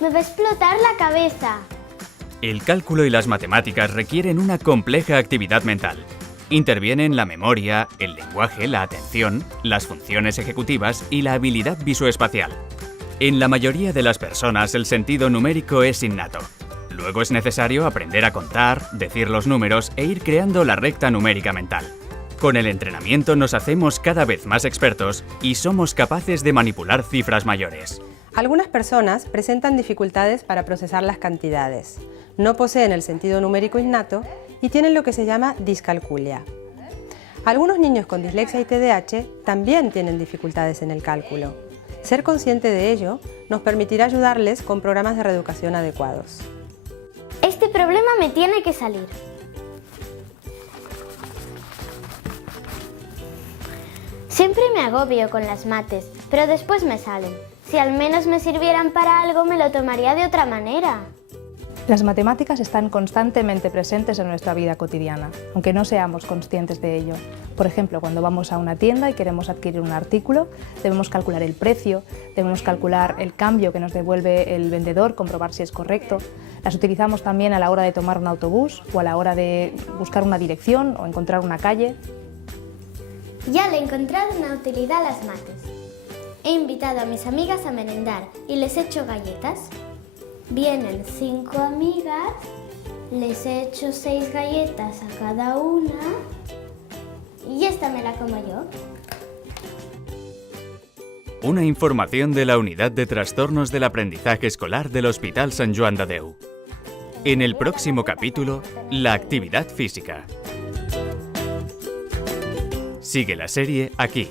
Me va a explotar la cabeza. El cálculo y las matemáticas requieren una compleja actividad mental. Intervienen la memoria, el lenguaje, la atención, las funciones ejecutivas y la habilidad visoespacial. En la mayoría de las personas el sentido numérico es innato. Luego es necesario aprender a contar, decir los números e ir creando la recta numérica mental. Con el entrenamiento nos hacemos cada vez más expertos y somos capaces de manipular cifras mayores. Algunas personas presentan dificultades para procesar las cantidades, no poseen el sentido numérico innato y tienen lo que se llama discalculia. Algunos niños con dislexia y TDAH también tienen dificultades en el cálculo. Ser consciente de ello nos permitirá ayudarles con programas de reeducación adecuados. Este problema me tiene que salir. Siempre me agobio con las mates, pero después me salen. Si al menos me sirvieran para algo, me lo tomaría de otra manera. Las matemáticas están constantemente presentes en nuestra vida cotidiana, aunque no seamos conscientes de ello. Por ejemplo, cuando vamos a una tienda y queremos adquirir un artículo, debemos calcular el precio, debemos calcular el cambio que nos devuelve el vendedor, comprobar si es correcto. Las utilizamos también a la hora de tomar un autobús o a la hora de buscar una dirección o encontrar una calle. Ya le he encontrado una utilidad a las mates. He invitado a mis amigas a merendar y les he hecho galletas. Vienen 5 amigas, les he hecho 6 galletas a cada una y esta me la como yo. Una información de la Unidad de Trastornos del Aprendizaje Escolar del Hospital Sant Joan de Déu. En el próximo capítulo, la actividad física. Sigue la serie aquí,